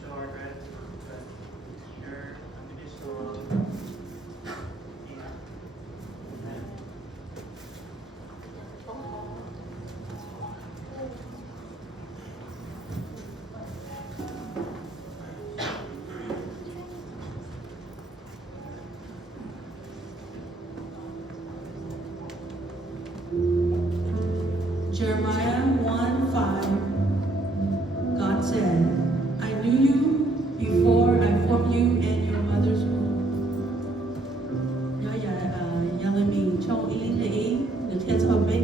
Show our gratitude. Jeremiah 1:5, God said, I knew you before I formed you in your mother's womb. Nhớ giờ là mình trong ý để được theo cho bé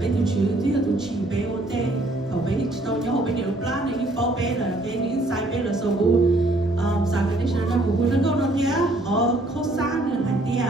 tụi chữ tí là tụi chị bé ô tê thầu bé tao nhớ hồi bé điều plan này những bao bé là cái những sai bé là sâu bu sao cái này nó bu nó câu nó thế ở khó xa nữa hạt tia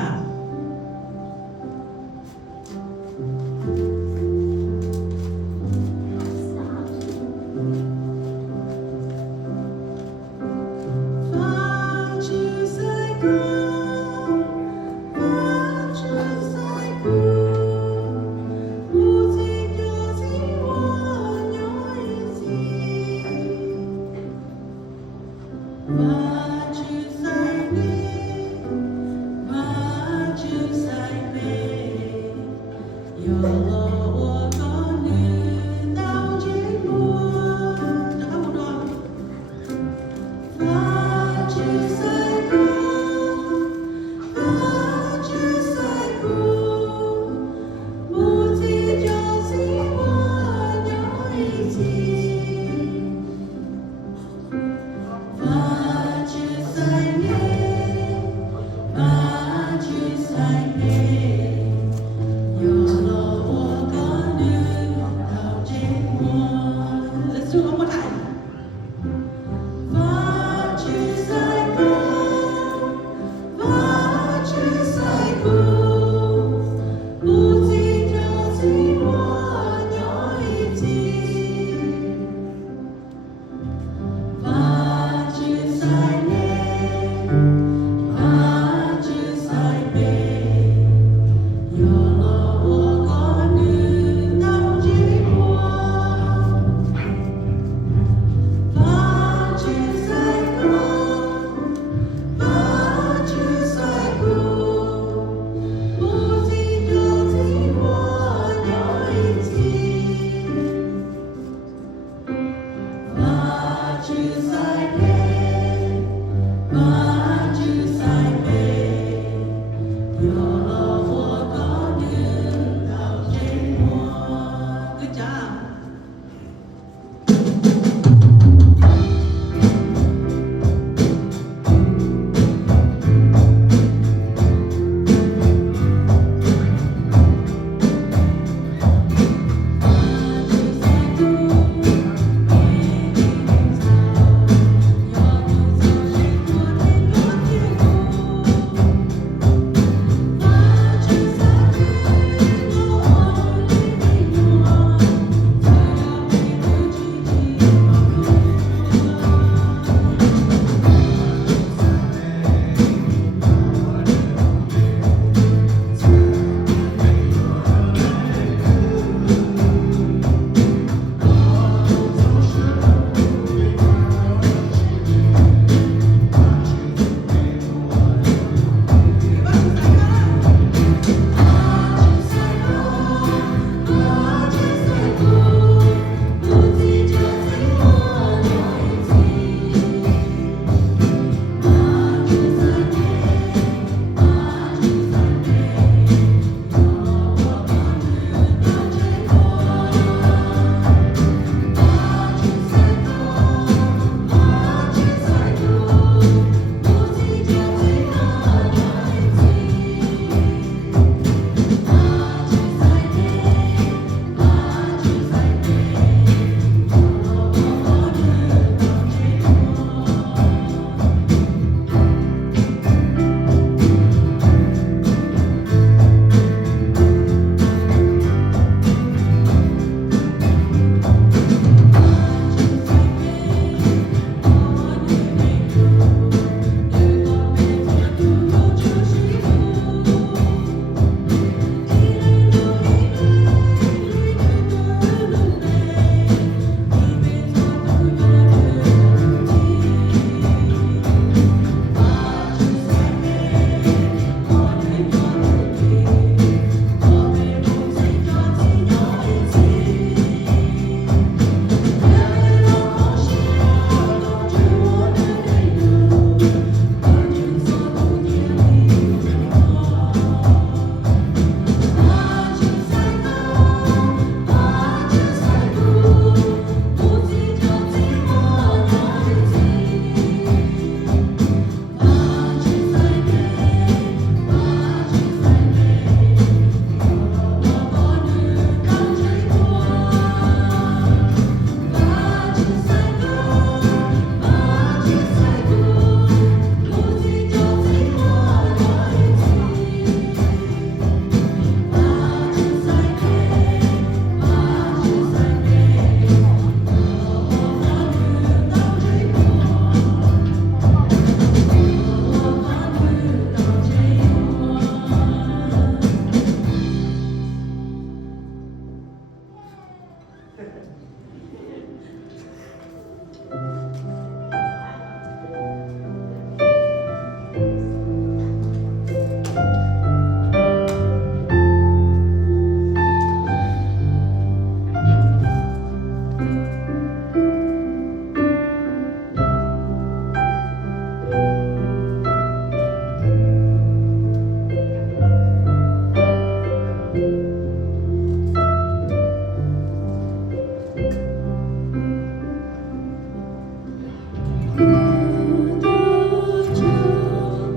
Hãy subscribe cho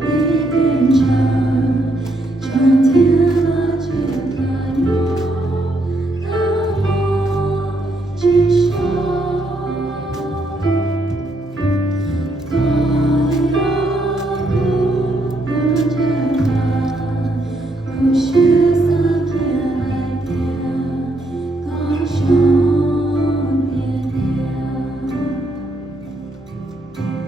kênh Ghiền Mì Gõ để không bỏ lỡ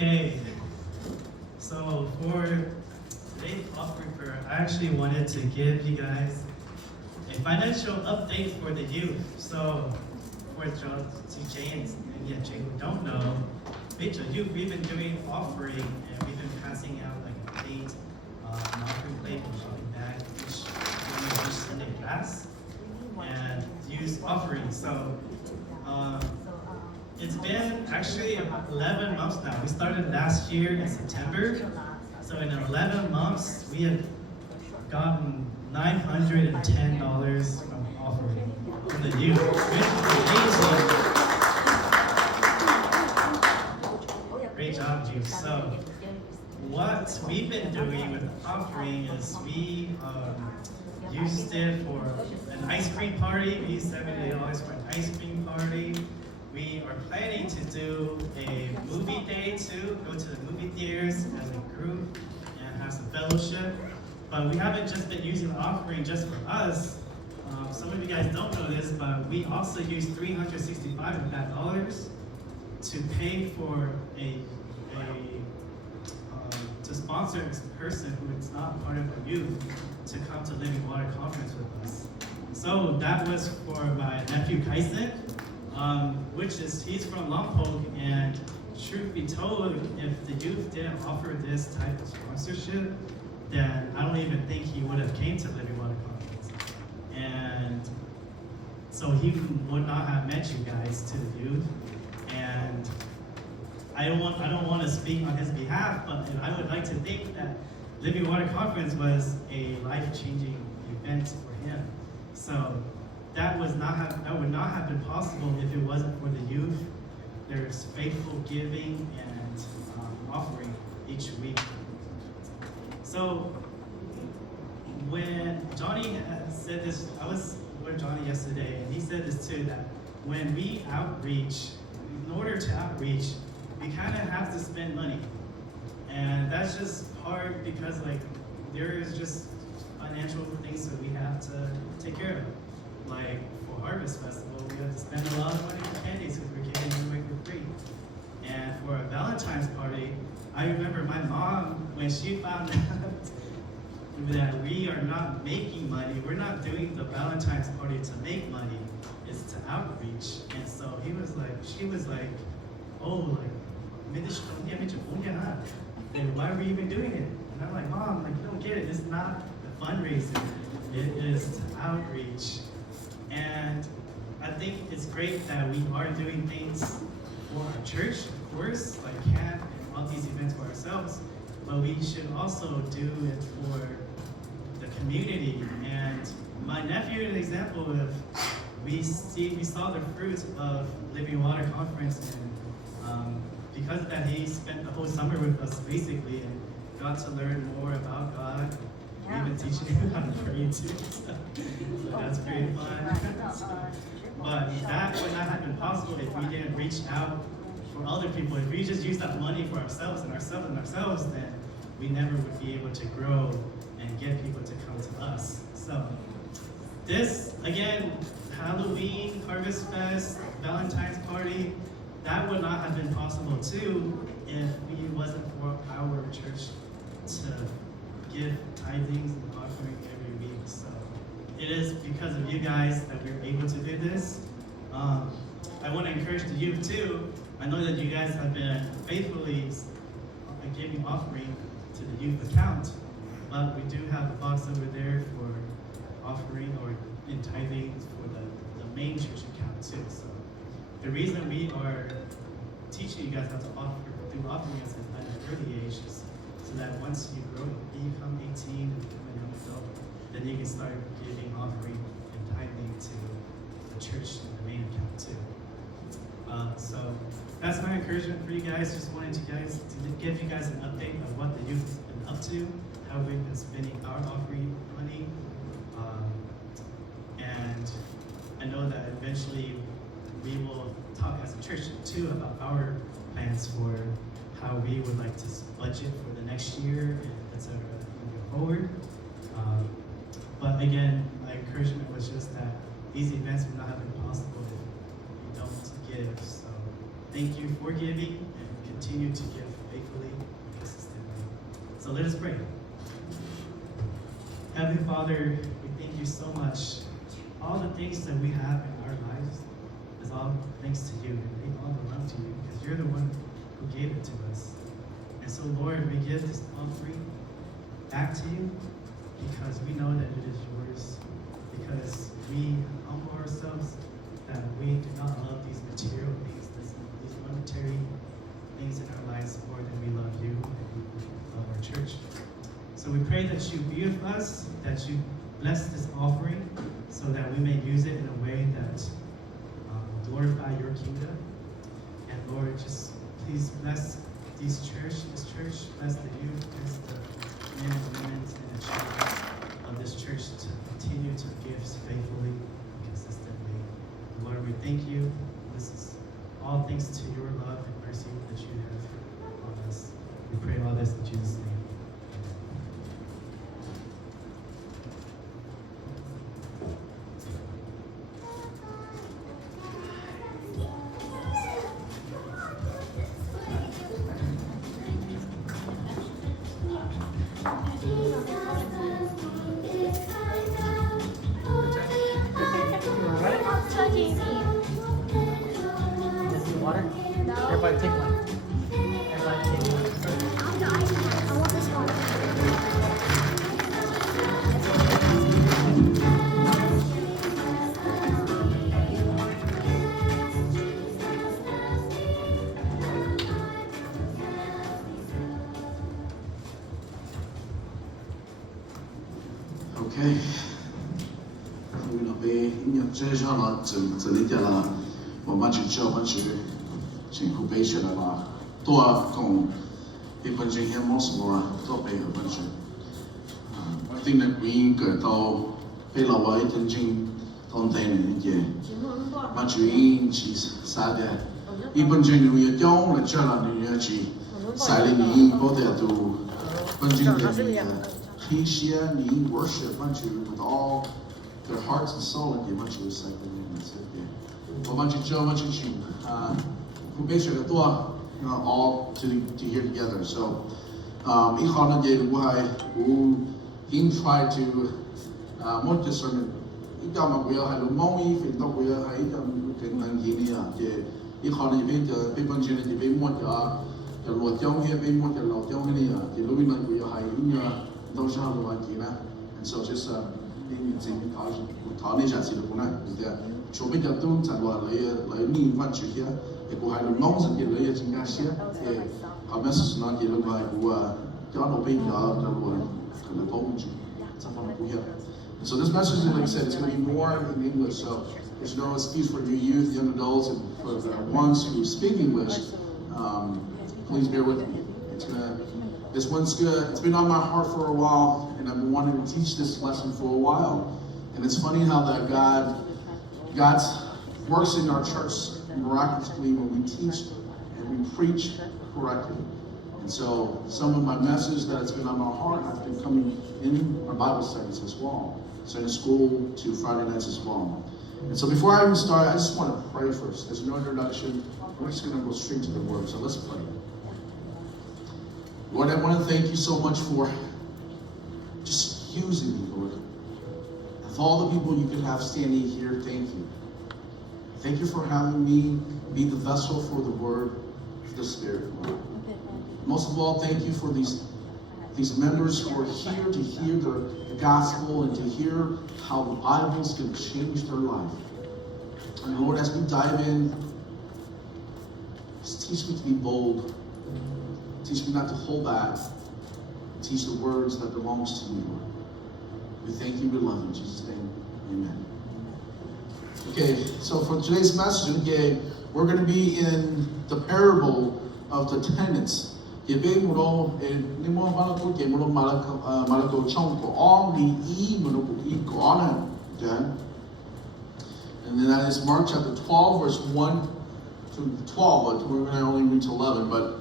Okay, so for today's offering prayer, I actually wanted to give you guys a financial update for the youth. So for James and yeah, Jay who don't know, Rachel, we've been doing offering and we've been passing out like a plate, an offering plate and shopping bag each Sunday class and use offering. So it's been actually 11 months now. We started last year in September. So in 11 months, we have gotten $910 from offering from the youth, which is amazing. Great job, Juice. So what we've been doing with the offering is we used it for an ice cream party. We used $70 for an ice cream party. We are planning to do a movie day too, go to the movie theaters as a group and have some fellowship. But we haven't just been using the offering just for us. Some of you guys don't know this, but we also use $365 of that dollars to pay for to sponsor a person who is not part of our youth to come to Living Water Conference with us. So that was for my nephew Kaisen. He's from Lompoc, and truth be told, if the youth didn't offer this type of sponsorship, then I don't even think he would have came to Living Water Conference. And so he would not have met you guys to the youth. And I don't want to speak on his behalf, but I would like to think that Living Water Conference was a life-changing event for him. So that would not have been possible if it wasn't for the youth. There's faithful giving and offering each week. So when Johnny said this, I was with Johnny yesterday, and he said this too, that when we outreach, in order to outreach, we kind of have to spend money. And that's just hard because there is just financial things that we have to take care of. Like for Harvest Festival, we have to spend a lot of money for candies because we're giving them away for free. And for a Valentine's party, I remember my mom, when she found out that we are not making money, we're not doing the Valentine's party to make money, it's to outreach. And so she was like, oh, then why are we even doing it? And I'm like, Mom, you don't get it, it's not the fundraising, it is to outreach. And I think it's great that we are doing things for our church, of course, like camp and all these events for ourselves, but we should also do it for the community. And my nephew is an example of, we saw the fruits of Living Water Conference, and because of that, he spent the whole summer with us basically and got to learn more about God. We've been teaching him how to pray too, so that's pretty fun. But that would not have been possible if we didn't reach out for other people. If we just used that money for ourselves, then we never would be able to grow and get people to come to us. So this, again, Halloween, Harvest Fest, Valentine's party, that would not have been possible too if it wasn't for our church to give tithings and offering every week. So it is because of you guys that we're able to do this. I want to encourage the youth too. I know that you guys have been faithfully giving offering to the youth account, but we do have a box over there for offering or in tithing for the main church account too. So the reason we are teaching you guys how to do offerings at an early age is so that once you grow, you become 18 and become a young adult, then you can start giving offering and tithing to the church and the main account too. So that's my encouragement for you guys. Just wanted to give you guys an update of what the youth have been up to, how we've been spending our offering money, and I know that eventually we will talk as a church too about our plans for how we would like to budget for the next year and etc. moving forward. But again, my encouragement was just that these events would not have been possible if you don't give. So thank you for giving and continue to give. faithfully and consistently. So let us pray. Heavenly Father, we thank you so much. All the things that we have in our lives is all thanks to you. We all belong to you because you're the one who gave it to us. And so, Lord, we give this offering back to you because we know that it is yours. Because we humble ourselves that we do not love these material things, these monetary things in our lives more than we love you and we love our church. So we pray that you be with us, that you bless this offering so that we may use it in a way that will glorify your kingdom. And Lord, just please bless this church, bless the youth, bless the men and women and the children of this church to continue to give faithfully and consistently. Lord, we thank you. This is all thanks to your love and mercy that you have on us. We pray all this in Jesus' name. Water? Everybody take one. Everybody take one. I want this one. Okay. We're gonna be in your church on这里点了，我们去教我去，辛苦背起来了，多讲一本经验冇什么，多背一本经。I think that we 个到背了我一本经，当代人嘅，我就因其啥的，一本经你也教了教了你也去，啥的你不得都本经的你嘅。Appreciate me, worship bunch of with all their hearts and soul and bunch of disciples and that's it. A bunch of Joe, bunch of you. Who basically all to hear together. So Ikhana gave why who he tried to more discernment. Ikama we had a momi, if not we are Ikam Guinea. Ikhana be bunch of the be more the Lord Young here, be more the Lord Young here, the Lumina we are high. Those are the ones, and so just maybe it's in college as you know, the Chobit Gatun, and what like me, what you hear, the Gohai knows and get layers in Gassia, a message not yellow by who John obey God, the Pope, someone who hear. So this message, like I said, it's going to be more in English, so there's no excuse for you youth, young adults, and for the ones who speak English, please bear with me. This one's good. It's been on my heart for a while, and I've been wanting to teach this lesson for a while. And it's funny how that God works in our church miraculously when we teach and we preach correctly. And so some of my message that's been on my heart has been coming in our Bible studies as well. Sunday school to Friday nights as well. And so before I even start, I just want to pray first. There's no introduction. We're just going to go straight to the word. So let's pray. Lord, I want to thank you so much for just using me, Lord. Of all the people you could have standing here, thank you. Thank you for having me be the vessel for the word of the Spirit, Lord. Most of all, thank you for these members who are here to hear the gospel and to hear how the Bible is going to change their life. And Lord, as we dive in, just teach me to be bold. Teach me not to hold back. Teach the words that belongs to you, Lord. We thank you, we love you. In Jesus' name, amen. Okay, so for today's message, again, we're going to be in the parable of the tenants. And then that is Mark chapter 12, verse 1 to 12, but we're going to only read to 11, but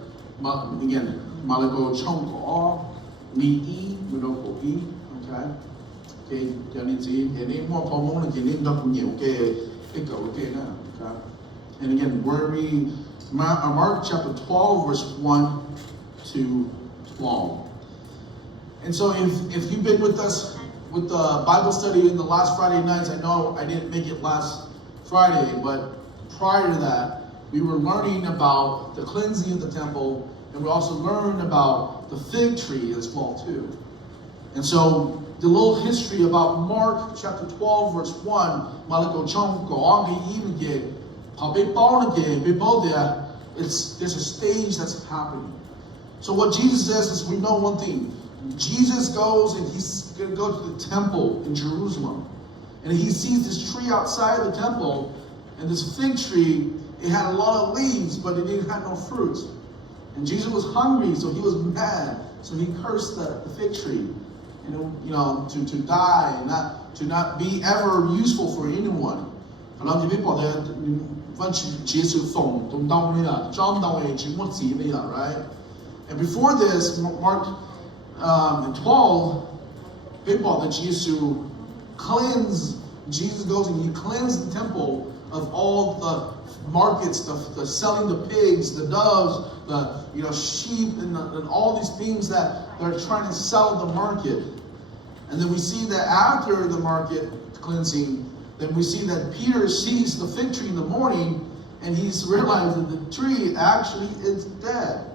again, Malago Chonko, Mi Munoko E, okay? Okay, Janiti, and name more Pomona, and name Ducky, okay, pick up, okay, now, okay? And again, where we, Mark chapter 12, verse 1 to 12. And so if you've been with us with the Bible study in the last Friday nights, I know I didn't make it last Friday, but prior to that, we were learning about the cleansing of the temple, and we also learned about the fig tree as well too. And so the little history about Mark chapter 12 verse 1, there's a stage that's happening. So what Jesus says is, we know one thing. Jesus goes and he's going to go to the temple in Jerusalem. And he sees this tree outside the temple, and this fig tree, it had a lot of leaves, but it didn't have no fruit. And Jesus was hungry, so he was mad. So he cursed the fig tree, to die and to not be ever useful for anyone. Right? And before this, Mark 12, people that Jesus cleanse. Jesus goes and he cleansed the temple of all the markets, the selling the pigs, the doves, the sheep, and all these things that they're trying to sell at the market. And then we see that after the market cleansing, then we see that Peter sees the fig tree in the morning, and he's realized that the tree actually is dead.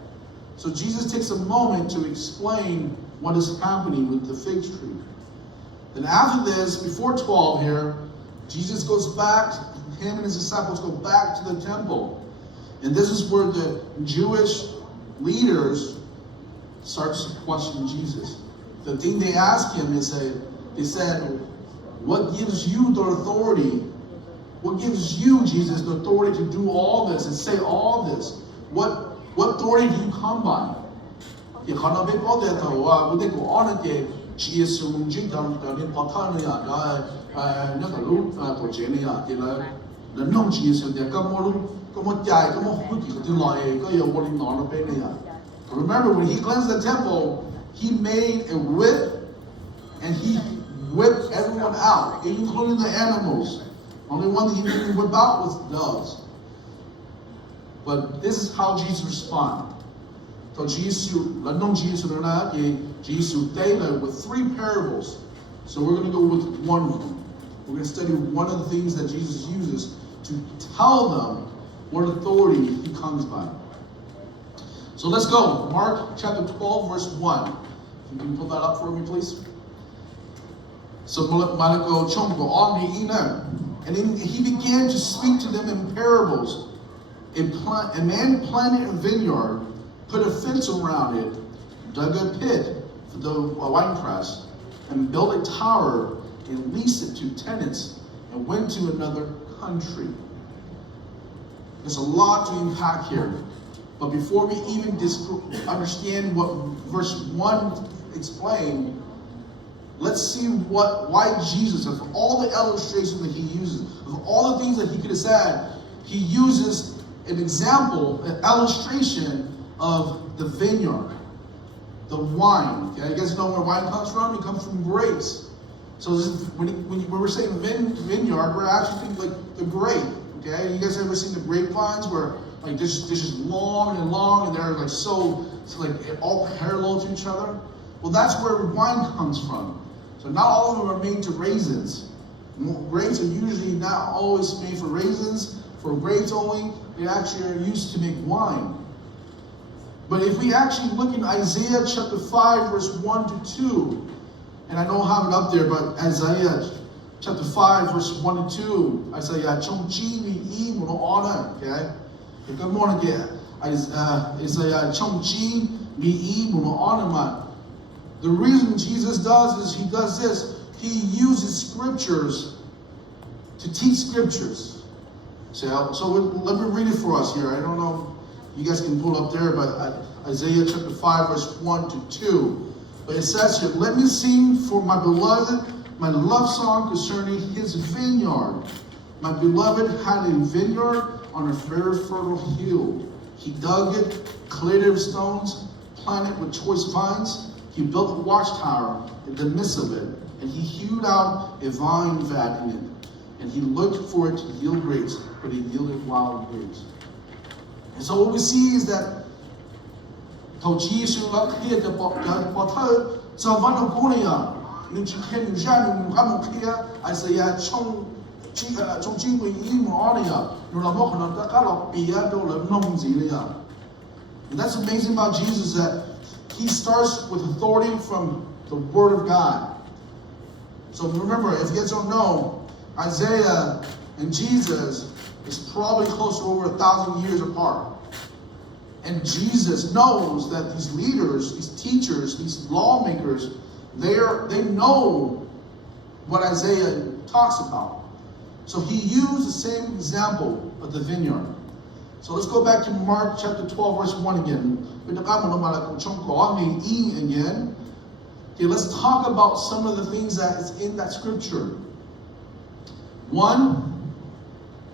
So Jesus takes a moment to explain what is happening with the fig tree. Then after this, before 12 here, Jesus goes back, him and his disciples go back to the temple. And this is where the Jewish leaders start to question Jesus. The thing they ask him is, they said, what gives you the authority? What gives you, Jesus, the authority to do all this and say all this? What authority do you come by? Remember, when he cleansed the temple, he made a whip, and he whipped everyone out, including the animals. Only one he didn't whip out was doves. But this is how Jesus responded. So Jesus with 3 parables. So we're going to go with one of them. We're going to study one of the things that Jesus uses to tell them what authority he comes by. So let's go. Mark chapter 12, verse 1. If you can pull that up for me, please. So and then he began to speak to them in parables. A man planted a vineyard, put a fence around it, dug a pit for the winepress, and built a tower and leased it to tenants, and went to another country. There's a lot to unpack here. But before we even understand what verse 1 explained, let's see why Jesus, of all the illustrations that he uses, of all the things that he could have said, he uses an example, an illustration of the vineyard, the wine. Okay, you guys know where wine comes from? It comes from grapes. So when we're saying vineyard, we're actually thinking like the grape. Okay, you guys ever seen the grapevines where like this is long and long, and they're like so like all parallel to each other? Well, that's where wine comes from. So not all of them are made to raisins. Grapes are usually not always made for raisins, for grapes only. They actually are used to make wine. But if we actually look in Isaiah chapter 5, verse 1 to 2, and I don't have it up there, but Isaiah chapter 5, verse 1 to 2, Isaiah okay? Good morning again. Isaiah the reason Jesus does is he does this. He uses scriptures to teach scriptures. So let me read it for us here. I don't know if you guys can pull up there, but Isaiah chapter 5, verse 1 to 2. But it says here, let me sing for my beloved my love song concerning his vineyard. My beloved had a vineyard on a very fertile hill. He dug it, cleared it of stones, planted with choice vines. He built a watchtower in the midst of it, and he hewed out a vine vat in it. And he looked for it to yield grapes, but it yielded wild grapes. And so what we see is that 头基数了开的把他早晚的过呀，你去看你家你还没开，还是呀从经过一毛的呀，有那么可能大家老比啊都来弄子的呀。And that's amazing about Jesus that he starts with authority from the Word of God. So remember, if you guys don't know, Isaiah and Jesus is probably close to over 1,000 years apart. And Jesus knows that these leaders, these teachers, these lawmakers, they know what Isaiah talks about. So he used the same example of the vineyard. So let's go back to Mark chapter 12, verse 1 again. Again. Okay, let's talk about some of the things that is in that scripture. One,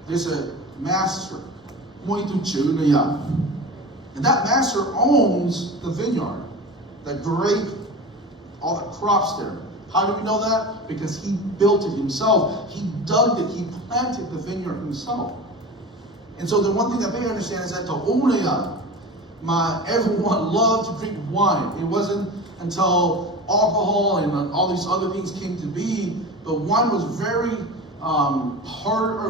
there's a master. And that master owns the vineyard, the grape, all the crops there. How do we know that? Because he built it himself. He dug it. He planted the vineyard himself. And so the one thing that they understand is that the Olea, everyone loved to drink wine. It wasn't until alcohol and all these other things came to be, but wine was very part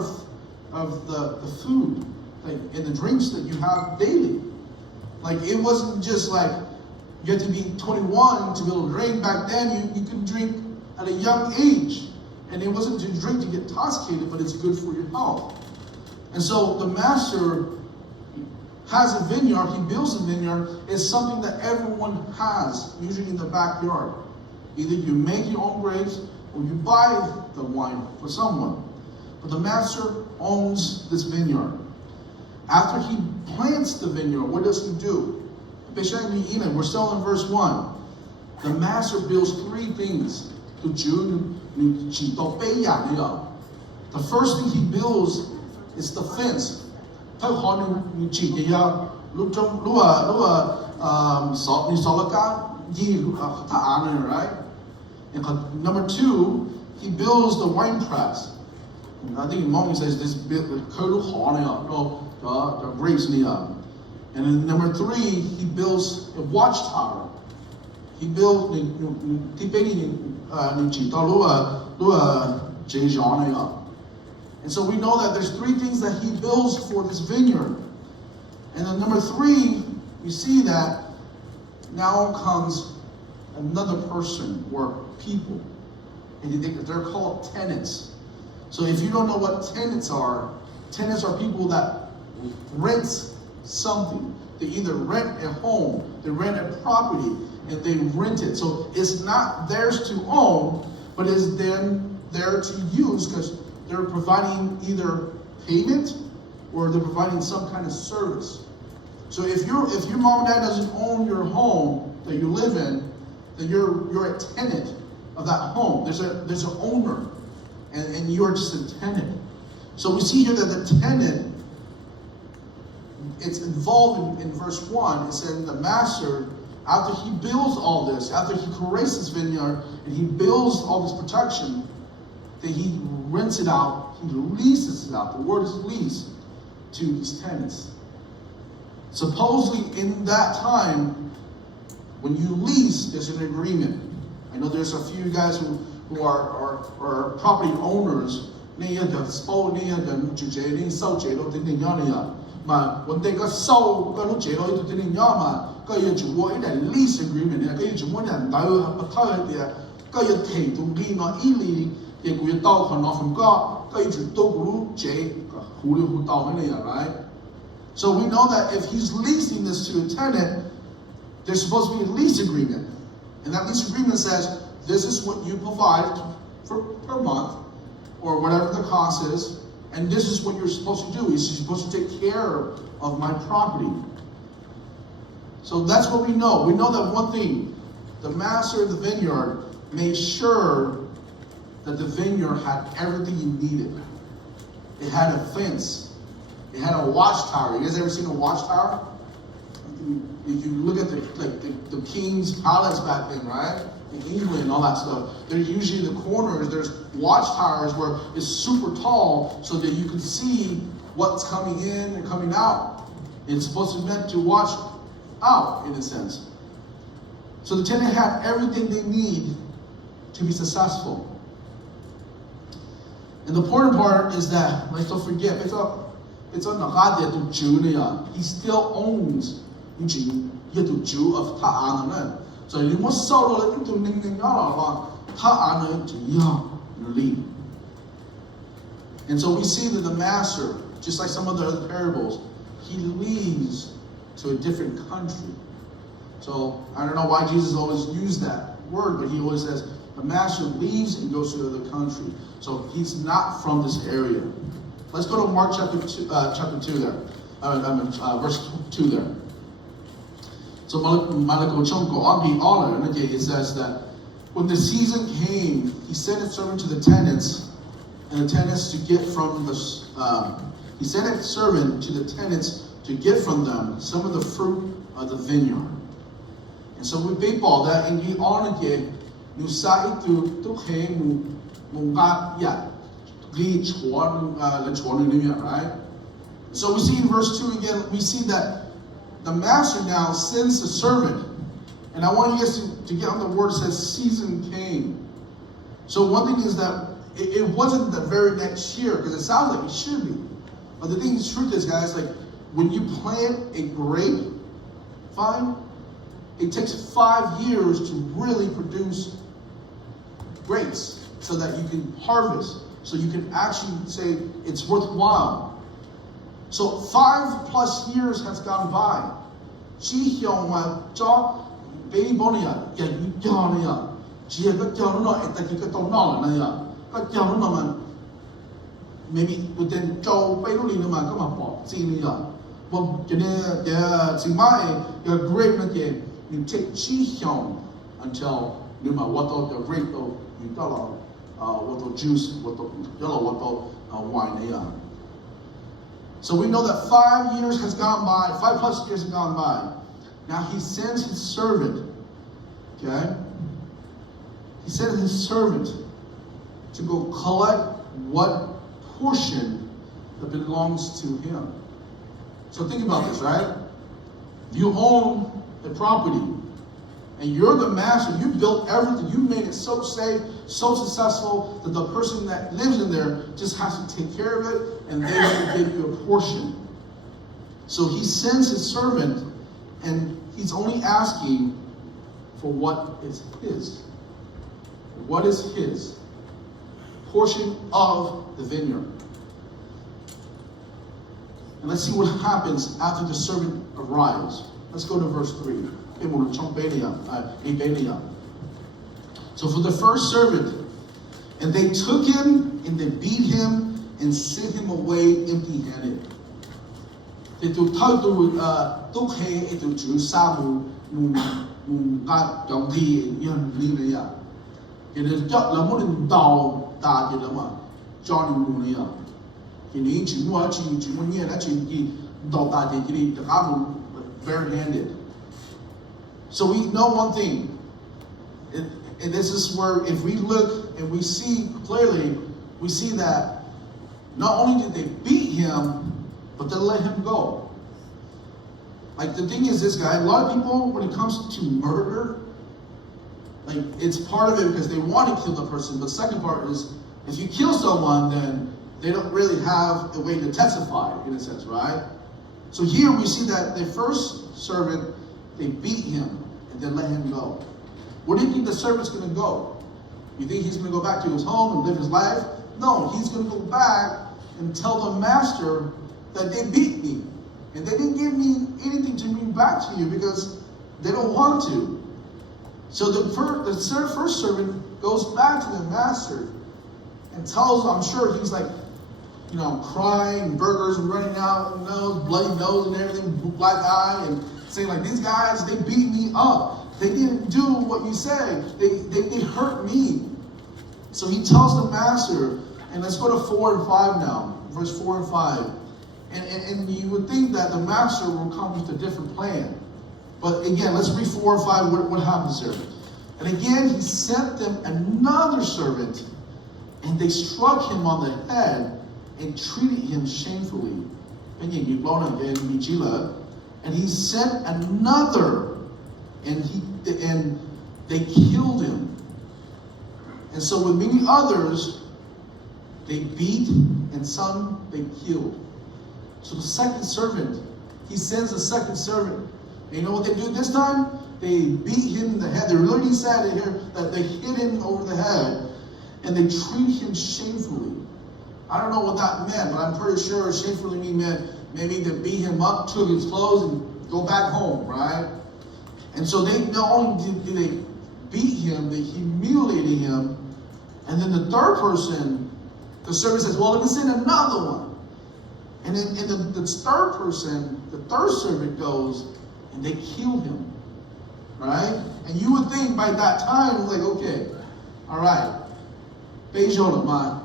of the food and the drinks that you have daily. Like it wasn't just like you had to be 21 to be able to drink. Back then you could drink at a young age. And it wasn't to drink to get intoxicated, but it's good for your health. And so the master has a vineyard, he builds a vineyard. It's something that everyone has, usually in the backyard. Either you make your own grapes or you buy the wine for someone. But the master owns this vineyard. After he plants the vineyard, what does he do? We're still in verse 1. The master builds three things. The first thing he builds is the fence. Right? And number two, he builds the wine press. I think Hmong says this the grapes. And then number three, he builds a watchtower. He built and so we know that there's three things that he builds for this vineyard. And then number three, we see that now comes another person or people. And they're called tenants. So if you don't know what tenants are people that rent something. They either rent a home, they rent a property, and they rent it. So it's not theirs to own, but it's then there to use because they're providing either payment or they're providing some kind of service. So if your mom and dad doesn't own your home that you live in, then you're a tenant of that home. There's an owner, and you're just a tenant. So we see here that the tenant, it's involved in verse 1. It said the master, after he builds all this, after he creates this vineyard and he builds all this protection, then he rents it out, he leases it out. The word is lease to these tenants. Supposedly in that time, when you lease, there's an agreement. I know there's a few guys who are property owners. Mà vấn đề có sâu có lúc chế đôi tụi tin nhau mà có yêu chủ mua cái lease agreement này, có yêu chủ mua này đợi hợp thôi thì có yêu thể tụi đi nó ý lý thì cũng yêu tàu còn nó không có yêu chủ tôi cũng chế hú liu hú tàu cái này right? So we know that if he's leasing this to a tenant, there's supposed to be a lease agreement, and that lease agreement says this is what you provide per month or whatever the cost is. And this is what you're supposed to do. You're supposed to take care of my property. So that's what we know. We know that one thing. The master of the vineyard made sure that the vineyard had everything he needed. It had a fence. It had a watchtower. You guys ever seen a watchtower? If you look at the king's palace back then, right? In England and all that stuff, there's usually the corners, there's watchtowers where it's super tall so that you can see what's coming in and coming out. It's supposed to be meant to watch out, in a sense. So the tenant had everything they need to be successful. And the important part is that, let's don't forget, he still owns the Jew of Ta'an. So you must solo into Ta'an leave. And so we see that the master, just like some of the other parables, he leaves to a different country. So I don't know why Jesus always used that word, but he always says the master leaves and goes to another country. So he's not from this area. Let's go to Mark chapter 2 there, verse 2 there. So it says that when the season came, he sent a servant to the tenants, and the tenants to get from the he sent a servant to the tenants to get from them some of the fruit of the vineyard. And so we baseball that and we on again, you say to him, right? So we see in verse 2 again, we see that the master now sends a servant. And I want you guys to get on the word that says season came. So one thing is that it wasn't the very next year, because it sounds like it should be. But the thing is, truth is, guys, like when you plant a grape vine, it takes 5 years to really produce grapes so that you can harvest, so you can actually say it's worthwhile. So 5+ years has gone by. Maybe within grape you take until the grape juice wine. So we know that 5 years has gone by, 5+ years have gone by. Now he sends his servant, okay? He sends his servant to go collect what portion that belongs to him. So think about this, right? You own the property, and you're the master. You built everything. You made it so safe, so successful that the person that lives in there just has to take care of it, and they will give you a portion. So he sends his servant, and he's only asking for what is his. What is his? Portion of the vineyard. And let's see what happens after the servant arrives. Let's go to verse 3. So for the first servant, and they took him and they beat him and sent him away empty-handed. Barehanded. So we know one thing, and this is where if we look and we see clearly, we see that not only did they beat him, but they let him go. Like the thing is this guy, a lot of people when it comes to murder, like it's part of it because they want to kill the person, but the second part is if you kill someone, then they don't really have a way to testify in a sense, right? So here we see that the first servant, they beat him and then let him go. Where do you think the servant's going to go? You think he's going to go back to his home and live his life? No, he's going to go back and tell the master that they beat me. And they didn't give me anything to bring back to you because they don't want to. So the first servant goes back to the master and tells, I'm sure he's like, crying, burgers running out, nose, bloody nose and everything, black eye, and saying like, these guys, they beat me up. They didn't do what you said. They hurt me. So he tells the master, and let's go to 4 and 5 now, verse 4 and 5. And you would think that the master will come with a different plan. But again, let's read 4 and 5, what happens there. And again, he sent them another servant, and they struck him on the head and treated him shamefully. And he sent another, and they killed him. And so with many others, they beat, and some they killed. So the second servant, he sends a second servant. And you know what they do this time? They beat him in the head. They're really sad to hear that they hit him over the head, and they treat him shamefully. I don't know what that meant, but I'm pretty sure shamefully meant maybe they beat him up, took his clothes, and go back home, right? And so they not only did they beat him, they humiliated him. And then the third person, the servant says, well, let me send another one. And then the third person, the third servant goes, and they kill him, right? And you would think by that time, like, okay, all right, 悲咗啦嘛，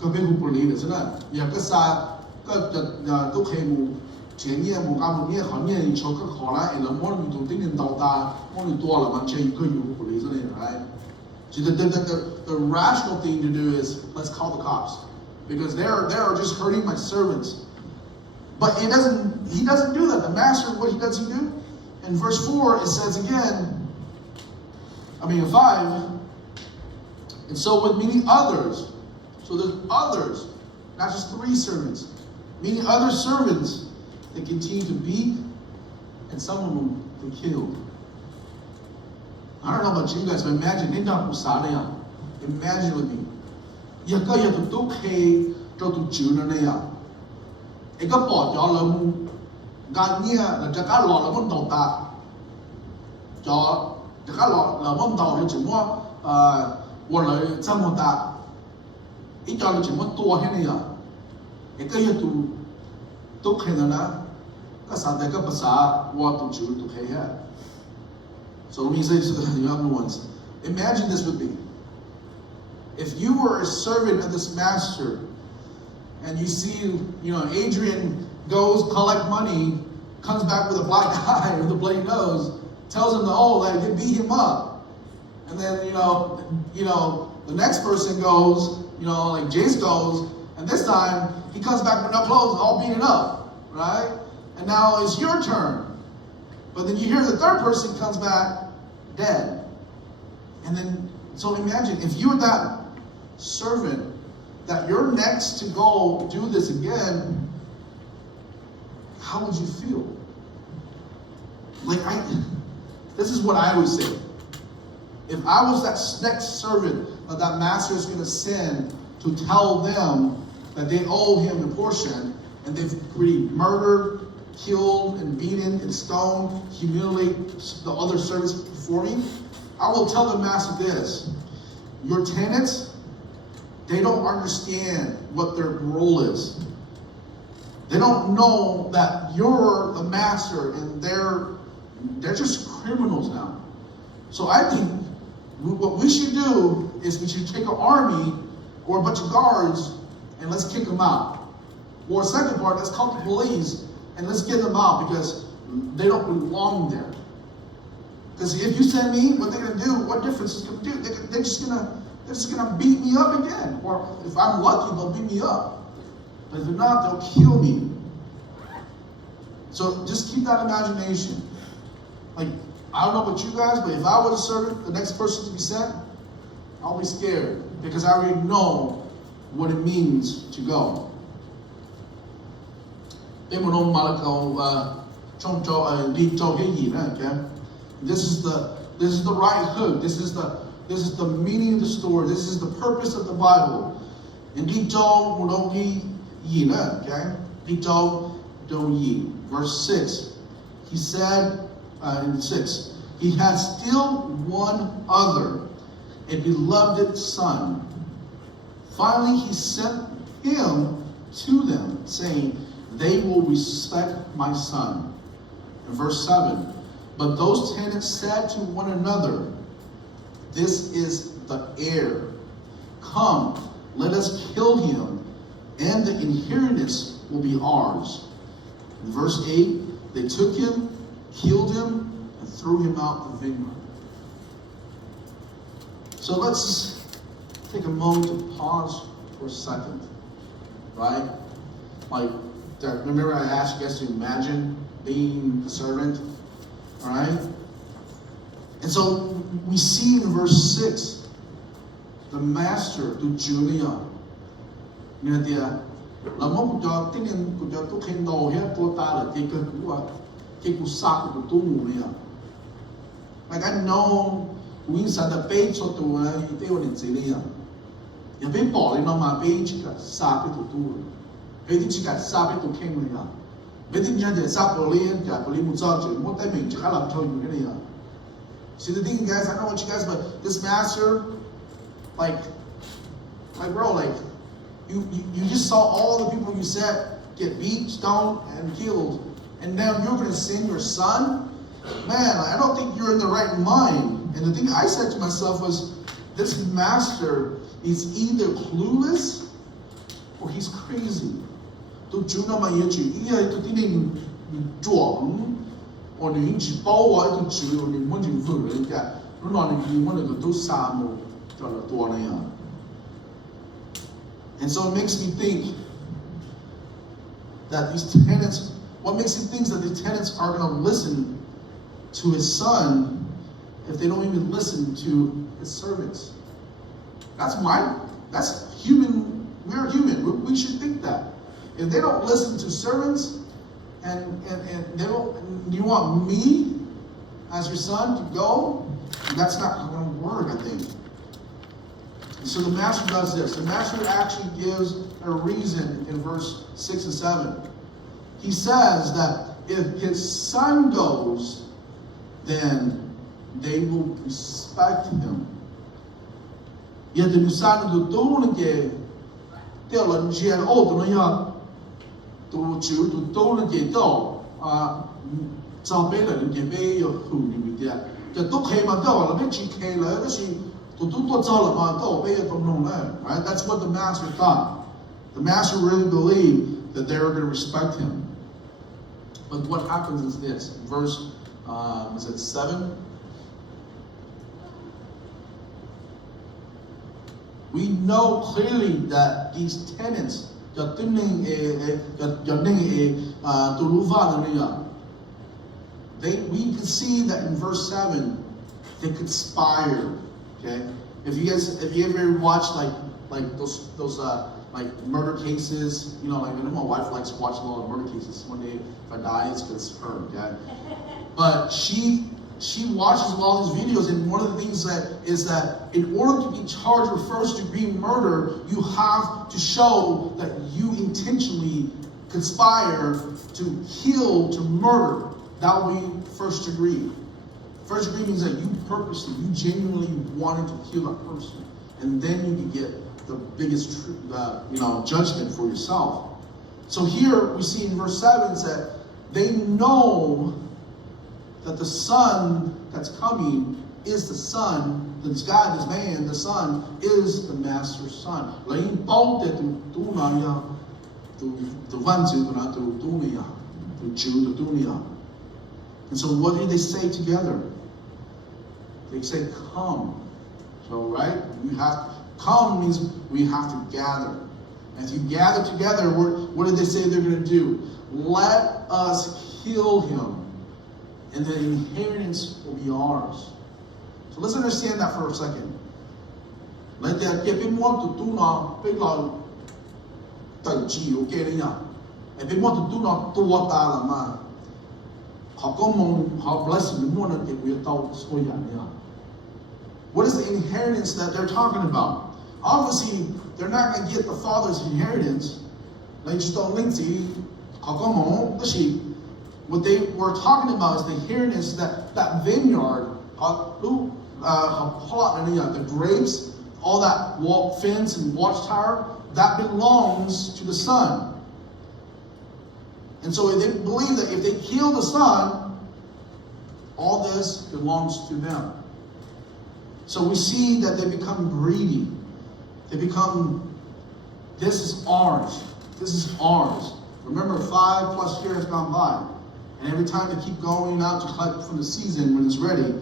佢俾佢判你了，是吧？若個殺個都企冇前嘢冇監冇嘢行嘢，坐個河啦，然後我哋同啲人鬥打，我哋多啦嘛，即係佢要判你真係，right? So the rational thing to do is let's call the cops because they're just hurting my servants. But he doesn't do that. The master, what does he do? In verse 4, it says again, 5, and so with many others, so there's others, not just 3 servants, many other servants that continue to beat, and some of them they killed. I don't know about you guys, but imagine, imagine with me. Cái bỏ cho lắm gan nhia là cho cá lọ là món đầu ta cho cá lọ là món đầu thì chỉ mua một lời trăm một ta ít cho là chỉ mua tua hết này à cái gì tu khai na cái sao cáiภาษาว่าtu chịu tu khai hết. So let me say to the young ones, imagine this with me. If you were a servant of this master, and you see, Adrian goes collect money, comes back with a black eye with a bloody nose, tells him that they beat him up, and then the next person goes, like Jace goes, and this time he comes back with no clothes, all beaten up, right? And now it's your turn, but then you hear the third person comes back dead, and then so imagine if you were that servant that you're next to go do this again, how would you feel? This is what I would say. If I was that next servant that master is going to send to tell them that they owe him the portion, and they've really murdered, killed, and beaten, and stoned, humiliate the other servants before me, I will tell the master this: your tenants, they don't understand what their role is. They don't know that you're the master and they're just criminals now. So I think what we should do is we should take an army or a bunch of guards and let's kick them out. Or second part, let's call the police and let's get them out because they don't belong there. Because if you send me, what they're going to do, what difference is going to do? They're just going to beat me up again. Or if I'm lucky, they'll beat me up. But if they're not, they'll kill me. So just keep that imagination. I don't know about you guys, but if I was a servant, the next person to be sent, I'll be scared. Because I already know what it means to go. This is the right hook. This is the meaning of the story. This is the purpose of the Bible. And verse 6. He said in 6, he has still one other, a beloved son. Finally, he sent him to them, saying, they will respect my son. In verse 7, but those tenants said to one another, this is the heir. Come, let us kill him, and the inheritance will be ours. In verse 8, they took him, killed him, and threw him out the vineyard. So let's just take a moment to pause for a second, right? Remember I asked you guys to imagine being a servant. All right? And so we see in verse 6, the master to Julia. Nghe tìa, là mong cho tiếng Anh của cho tôi khen đồ hết, tôi ta là cái cú sa của tôi ngủ này. Like I know, we said the page so to they were in Syria. Ya be bỏ lên nó mà page cả sa cái tụi tôi. Page chỉ cả sa cái tụi khen này. Bên tin nhá thì sa bỏ lên cả bỏ lên một giờ chỉ một tay mình chỉ khá làm thôi cái này. See the thing, guys, I don't know what you guys, but this master, like bro, like you just saw all the people you said get beat, stoned, and killed, and now you're going to send your son? Man, I don't think you're in the right mind. And the thing I said to myself was, this master is either clueless or he's crazy. Tôi chú nó mà yêu chỉ ý hay tôi tin nên chuẩn, or你只包我一个只有你们就分人家，如果你们那个都沙漠叫了多那样。And so it makes me think that these tenants, what makes him think that these tenants are going to listen to his son if they don't even listen to his servants? That's human, we're human, we should think that. If they don't listen to servants, and they don't, you want me as your son to go? That's not going to work, I think. So the master does this. The master actually gives a reason in verse 6 and 7. He says that if his son goes, then they will respect him. Yet the son do don't get tell a jail old no to choose to don't get dog cho bé là những bé yêu hù như vậy đấy. Cái tốt khi mà đâu là biết chỉ khi là cái gì tụi tôi cho là mà đâu bé yêu không nông đấy. Right? That's what the master thought. The master really believed that they were going to respect him. But what happens is this. Verse, is it 7? We know clearly that these tenants, we can see that in verse 7, they conspire. Okay, if you ever watched like those like murder cases, you know, like I know my wife likes watching a lot of murder cases. One day if I die, it's because it's her. Okay, but she watches all these videos, and one of the things is that in order to be charged with first-degree murder, you have to show that you intentionally conspire to kill, to murder. That would be first degree. First degree means that you purposely, you genuinely wanted to kill that person, and then you can get the biggest, judgment for yourself. So here we see in verse 7 that they know that the son that's coming is the son, this guy, this man, the son is the master's son. And so what do they say together? They say, come. So, right? Come means we have to gather. And if you gather together, what did they say they're going to do? Let us kill him, and the inheritance will be ours. So let's understand that for a second. Let that get been want to do not big like okay nha. If they want to do not do what that man. How blessed we want to we thought so yeah. What is the inheritance that they're talking about? Obviously, they're not going to get the father's inheritance. Like just don't link to what they were talking about is the inheritance that vineyard, the grapes, all that wall fence and watchtower, that belongs to the son. And so they believe that if they kill the son, all this belongs to them. So we see that they become greedy. They become, this is ours. This is ours. Remember, 5+ years gone by. And every time they keep going out to collect from the season when it's ready,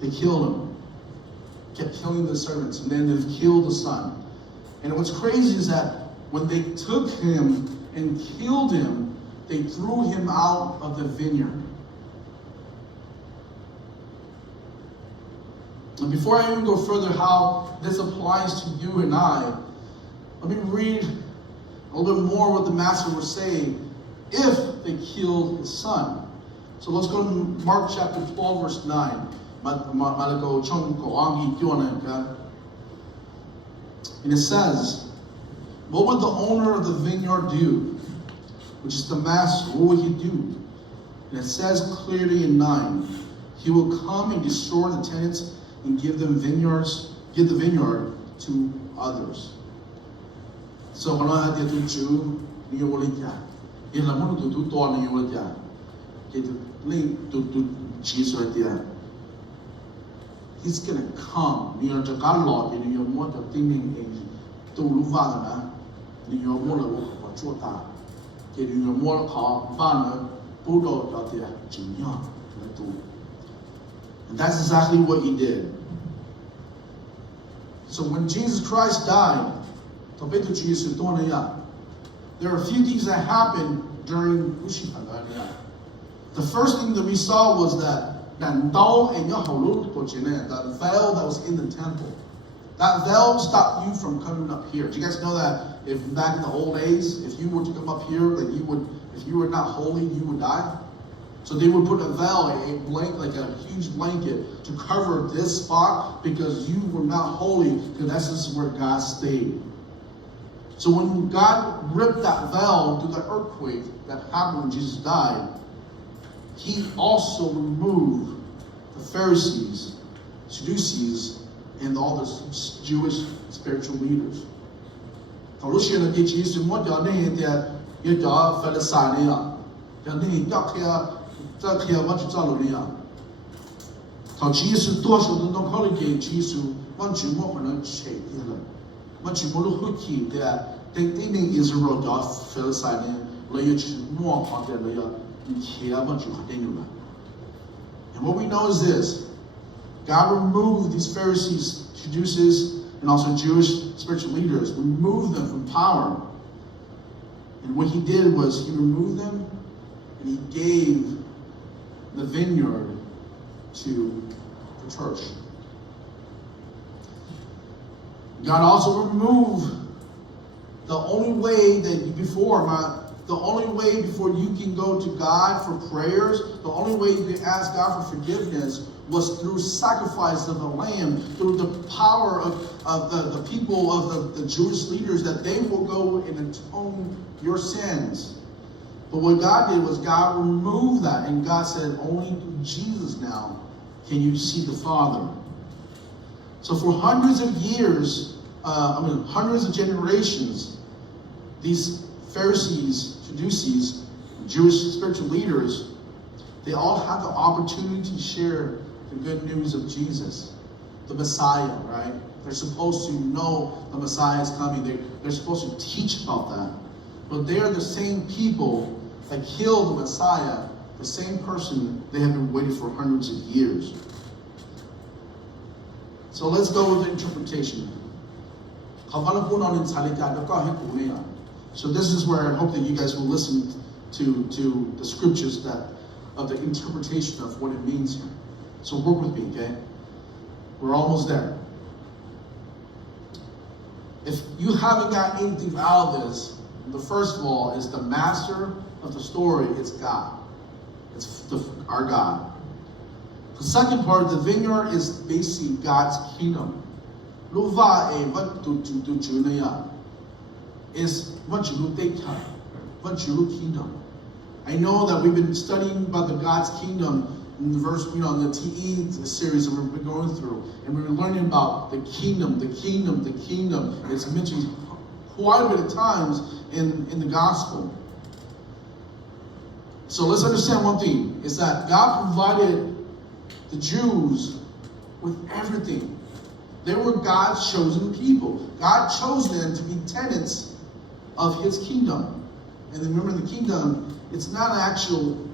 they kill him. Kept killing the servants, and then they've killed the son. And what's crazy is that when they took him and killed him, they threw him out of the vineyard. And before I even go further how this applies to you and I, let me read a little bit more what the master was saying if they killed his son. So let's go to Mark chapter 12, verse 9. And it says, what would the owner of the vineyard do? Which is the master, what would he do? And it says clearly in 9, he will come and destroy the tenants and give the vineyard to others. So when I had to do you will in la mono to to on you will get link to cheese right there. He's gonna come near the God in your motor thinking to Luvana, in your motor or Chota, getting your more car, banner, Budo out there, Junior. And that's exactly what he did. So when Jesus Christ died, there are a few things that happened during the first thing that we saw was that the veil that was in the temple. That veil stopped you from coming up here. Do you guys know that if back in the old days, if you were to come up here, that if you were not holy, you would die? So they would put a veil, like a huge blanket to cover this spot because you were not holy, because that's just where God stayed. So when God ripped that veil through the earthquake that happened when Jesus died, he also removed the Pharisees, Sadducees, and all the Jewish spiritual leaders. And what we know is this: God removed these Pharisees, Sadducees, and also Jewish spiritual leaders, removed them from power. And what he did was he removed them and he gave the vineyard to the church. God also removed the only way before you can go to God for prayers, the only way you can ask God for forgiveness was through sacrifice of the lamb, through the power of the people, of the Jewish leaders, that they will go and atone your sins. But what God did was God removed that, and God said, only through Jesus now can you see the Father. So for hundreds of years, hundreds of generations, these Pharisees, Sadducees, Jewish spiritual leaders, they all had the opportunity to share the good news of Jesus, the Messiah, right? They're supposed to know the Messiah is coming. They're supposed to teach about that. But they're the same people that killed the Messiah, the same person they have been waiting for hundreds of years. So let's go with the interpretation. So this is where I hope that you guys will listen to the scriptures of the interpretation of what it means here. So work with me, okay? We're almost there. If you haven't got anything out of this, the first of all is the master of the story. It's God. It's our God. The second part, the vineyard, is basically God's kingdom. Is kingdom. I know that we've been studying about the God's kingdom in the verse, in the TE series that we've been going through, and we've been learning about the kingdom, the kingdom, the kingdom. It's mentioned quite a bit of times in the gospel. So let's understand one thing, is that God provided the Jews with everything. They were God's chosen people. God chose them to be tenants of his kingdom. And remember, the kingdom, it's not an actual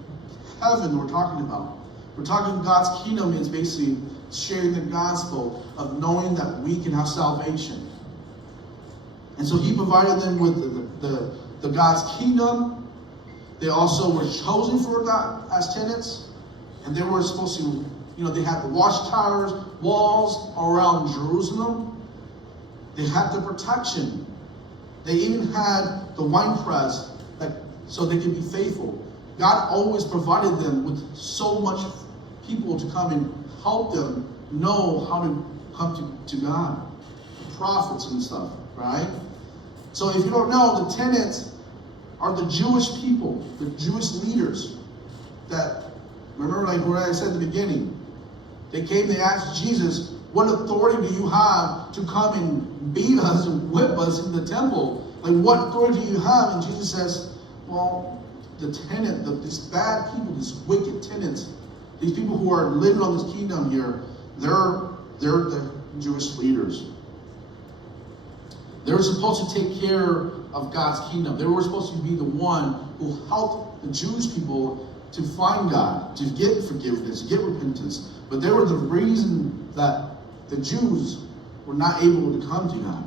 heaven we're talking about. We're talking God's kingdom is basically sharing the gospel of knowing that we can have salvation. And so he provided them with the God's kingdom, They also were chosen for that as tenants, and they were supposed to, they had the watchtowers, walls around Jerusalem. They had the protection. They even had the winepress, so they could be faithful. God always provided them with so much people to come and help them know how to come to God. The prophets and stuff, right? So if you don't know, the tenants are the Jewish people, the Jewish leaders that, remember like what I said at the beginning, they came, they asked Jesus, what authority do you have to come and beat us and whip us in the temple? Like, what authority do you have? And Jesus says, well, the tenant, these bad people, these wicked tenants, these people who are living on this kingdom here, they're the Jewish leaders. They were supposed to take care of God's kingdom. They were supposed to be the one who helped the Jewish people to find God, to get forgiveness, to get repentance. But they were the reason that the Jews were not able to come to God.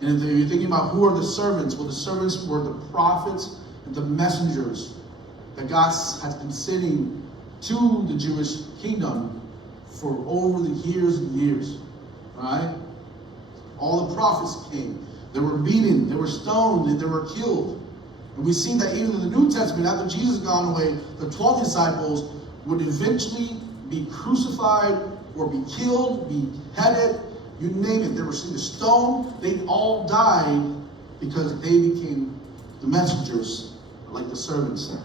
And if you're thinking about who are the servants, well, the servants were the prophets and the messengers that God has been sending to the Jewish kingdom for over the years and years, right? All the prophets came. They were beaten, they were stoned, and they were killed. And we see that even in the New Testament, after Jesus gone away, the 12 disciples would eventually be crucified or be killed, be beheaded, you name it. They were either stoned, they all died because they became the messengers, like the servants there.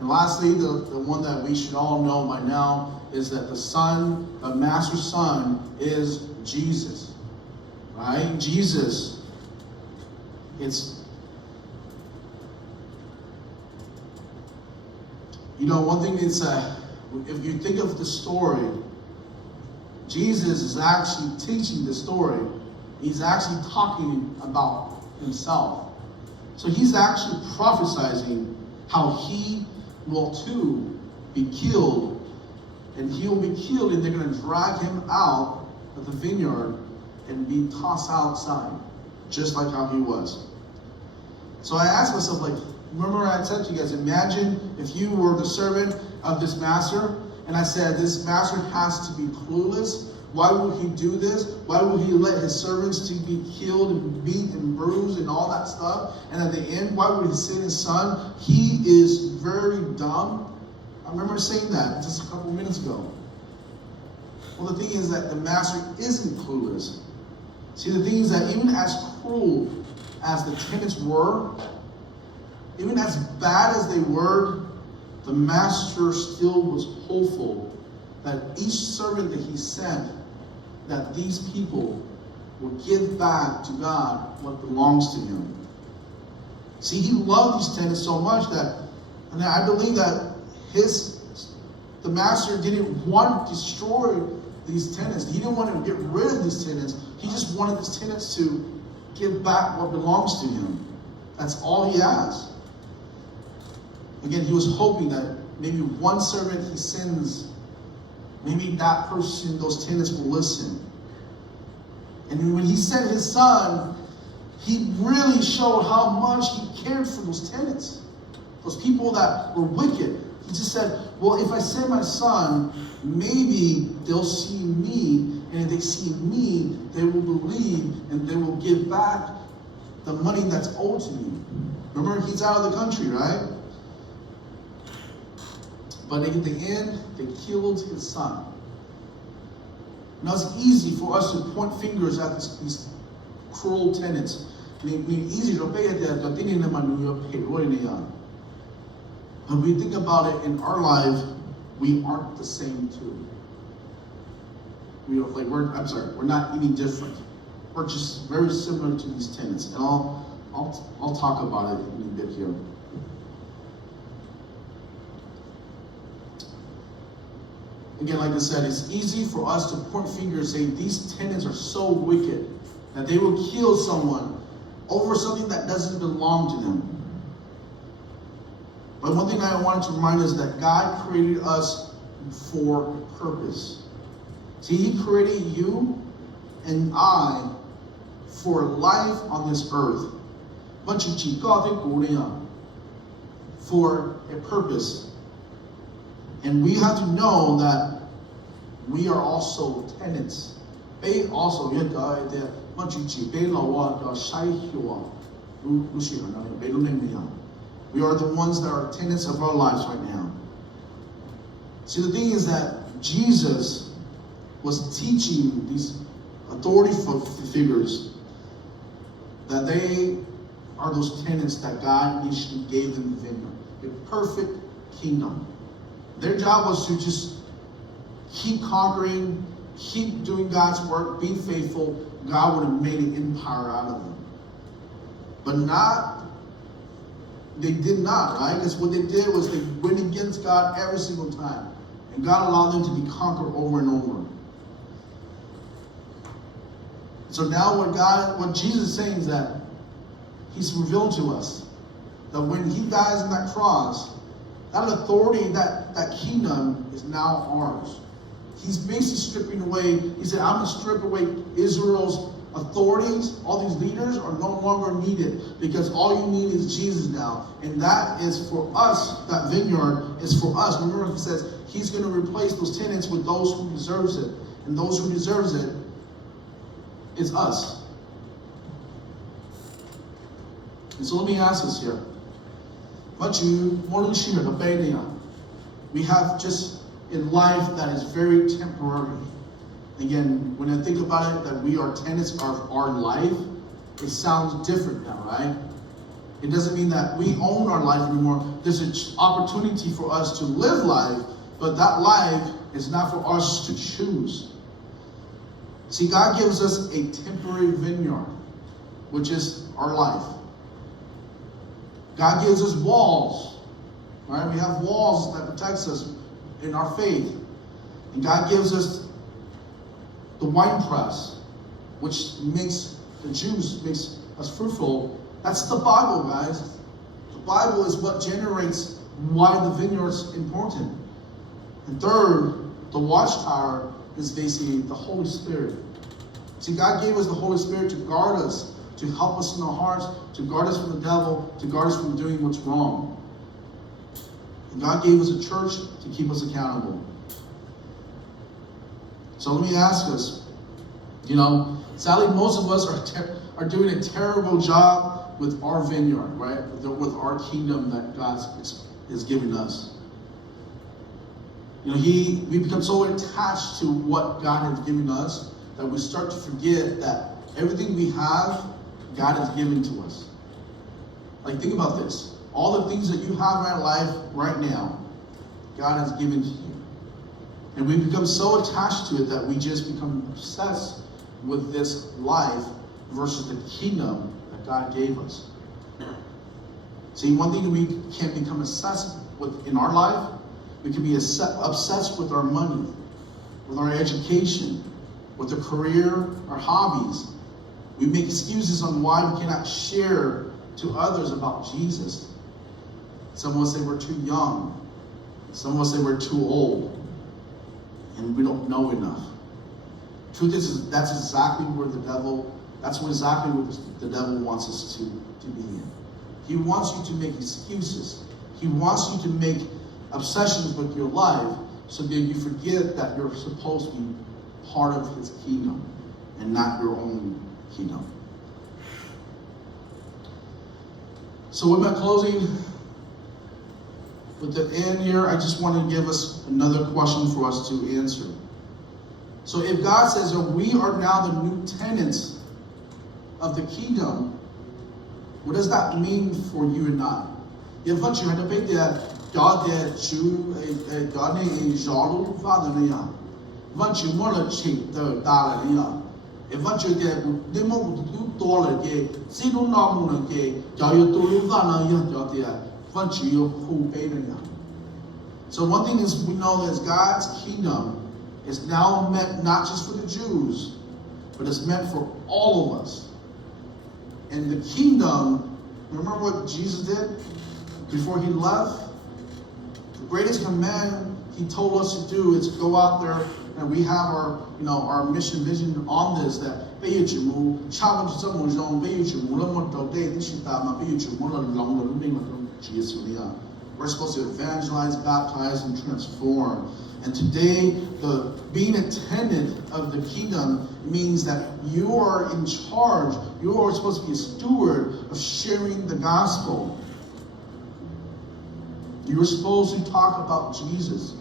And lastly, the one that we should all know by now is that the Son, the Master's Son, is Jesus. Right? Jesus. One thing is, if you think of the story, Jesus is actually teaching the story. He's actually talking about himself. So he's actually prophesying how he will too be killed. And he will be killed, and they're going to drag him out of the vineyard and be tossed outside, just like how he was. So I asked myself, remember I said to you guys, imagine if you were the servant of this master, and I said, this master has to be clueless. Why would he do this? Why would he let his servants to be killed and beat and bruised and all that stuff? And at the end, why would he send his son? He is very dumb. I remember saying that just a couple minutes ago. Well, the thing is that the master isn't clueless. See, the thing is that even as cruel as the tenants were, even as bad as they were, the master still was hopeful that each servant that he sent, that these people will give back to God what belongs to him. See, he loved these tenants so much that, and I believe that the master didn't want to destroy these tenants. He didn't want to get rid of these tenants. He just wanted these tenants to give back what belongs to him. That's all he asked. Again, he was hoping that maybe one servant he sends, maybe that person, those tenants will listen. And when he sent his son, he really showed how much he cared for those tenants, those people that were wicked. He just said, well, if I send my son, maybe they'll see me, and if they see me, they will believe, and they will give back the money that's owed to me. Remember, he's out of the country, right? But at the end, they killed his son. Now, it's easy for us to point fingers at these cruel tenants. But we think about it in our life, we aren't the same too. We're not any different. We're just very similar to these tenants. And I'll talk about it in a bit here. Again, like I said, it's easy for us to point fingers and say these tenants are so wicked that they will kill someone over something that doesn't belong to them. But one thing I wanted to remind us that God created us for a purpose. See, he created you and I for life on this earth. for a purpose. And we have to know that we are also tenants. We are the ones that are tenants of our lives right now. See, the thing is that Jesus was teaching these authority figures that they are those tenants that God initially gave them the vineyard, a perfect kingdom. Their job was to just keep conquering, keep doing God's work, be faithful. God would have made an empire out of them. But they did not, right? Because what they did was they went against God every single time. And God allowed them to be conquered over and over. So now what Jesus is saying is that He's revealed to us that when He dies on that cross, that authority, that kingdom is now ours. He's basically stripping away. He said, I'm going to strip away Israel's authorities. All these leaders are no longer needed because all you need is Jesus now. And that is for us. That vineyard is for us. Remember, He says He's going to replace those tenants with those who deserves it. And those who deserves it is us. And so let me ask us here. We have just in life that is very temporary. Again, when I think about it, that we are tenants of our life, it sounds different now, right? It doesn't mean that we own our life anymore. There's an opportunity for us to live life, but that life is not for us to choose. See, God gives us a temporary vineyard, which is our life. God gives us walls, right? We have walls that protects us in our faith. And God gives us the wine press, which makes the juice, makes us fruitful. That's the Bible, guys. The Bible is what generates why the vineyard's important. And third, the watchtower is basically the Holy Spirit. See, God gave us the Holy Spirit to guard us, to help us in our hearts, to guard us from the devil, to guard us from doing what's wrong. And God gave us a church to keep us accountable. So let me ask us, sadly most of us are doing a terrible job with our vineyard, right? With our kingdom that God is giving us. We become so attached to what God has given us that we start to forget that everything we have, God has given to us. Like, think about this. All the things that you have in your life right now, God has given to you. And we become so attached to it that we just become obsessed with this life versus the kingdom that God gave us. See, one thing that we can become obsessed with in our life, we can be obsessed with our money, with our education, with a career, our hobbies. We make excuses on why we cannot share to others about Jesus. Some of us say we're too young. Some of us say we're too old. And we don't know enough. Truth is, that's exactly where the devil wants us to be in. He wants you to make excuses. He wants you to make obsessions with your life so that you forget that you're supposed to be part of His kingdom and not your own kingdom. So with my closing, with the end here, I just want to give us another question for us to answer. So if God says that we are now the new tenants of the kingdom, what does that mean for you and I? So one thing is we know that God's kingdom is now meant not just for the Jews, but it's meant for all of us. And the kingdom, remember what Jesus did before He left? The greatest command He told us to do is to go out there, and we have our mission vision on this, that We're supposed to evangelize, baptize, and transform. And today, being a tenant of the kingdom means that you are in charge. You are supposed to be a steward of sharing the gospel. You are supposed to talk about Jesus.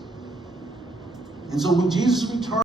And so when Jesus returns,